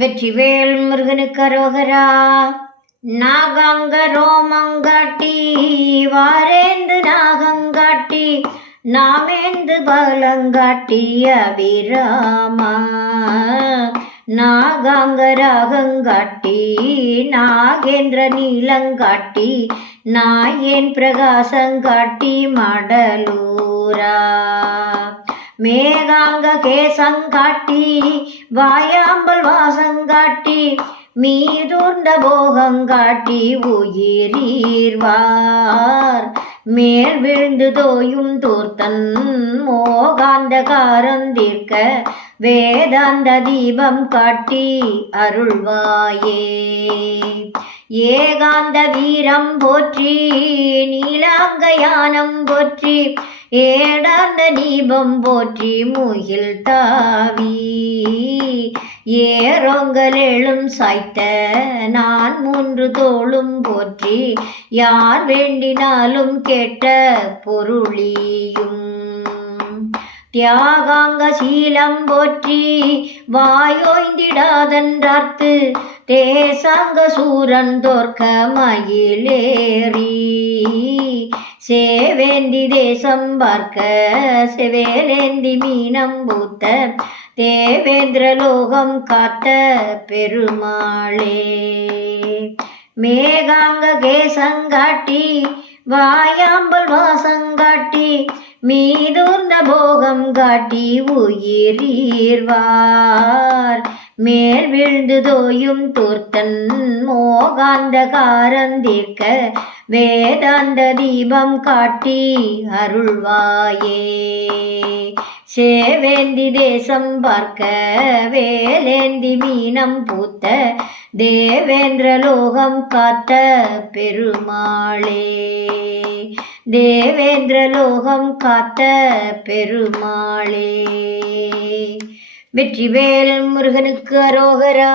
வெற்றிவேல் முருகனுக்கு அரோகரா. நாகாங்க ரோமங்காட்டி வாரேந்து நாகங்காட்டி நாமேந்து பலங்காட்டி அபிராமா. நாகாங்க ராகங்காட்டி நாகேந்திர நீலங்காட்டி நாயேன் பிரகாசங்காட்டி மடலூரா. மேகாங்க கேசங்காட்டி வாயாம்பல் வாசங்காட்டி மீதூர்ந்த போகங்காட்டி உயிரீர்வார். மேல் விழுந்து தோயும் தூர்த்தன் மோகாந்த காரந்தீர்க்க வேதாந்த தீபம் காட்டி அருள்வாயே. ஏகாந்த வீரம் போற்றி நீலாங்க யானம் போற்றி ஏடார்ந்த தீபம் போற்றி முகில் தாவி. ஏரோங்கள் எழும் சாய்த்த நான் மூன்று தோளும் போற்றி யார் வேண்டினாலும் கேட்ட பொருளியும். தியாகாங்க சீலம் போற்றி வாயோய்ந்திடாதன்றார்த்து தேசாங்க சூரன் தோற்க மயிலேறி. சேவேந்தி தேசம் பார்க்க செவேலேந்தி மீனம் பூத்த தேவேந்திர லோகம் காத்த பெருமாளே. மேகாங்க கேசங்காட்டி வாயாம்பல் வாசங்காட்டி மீதூர்ந்த போகம் காட்டி உயிரீர்வார். மேல் விழுந்து தோயும் தூர்த்தன் மோகாந்த காரந்தீர்க்க வேதாந்த தீபம் காட்டி அருள்வாயே. சேவேந்தி தேசம் பார்க்க வேலேந்தி மீனம் பூத்த தேவேந்திர லோகம் காத்த பெருமாளே. தேவேந்திர லோகம் காத்த பெருமாளே. வெற்றிவேல் முருகனுக்கு அரோகரா.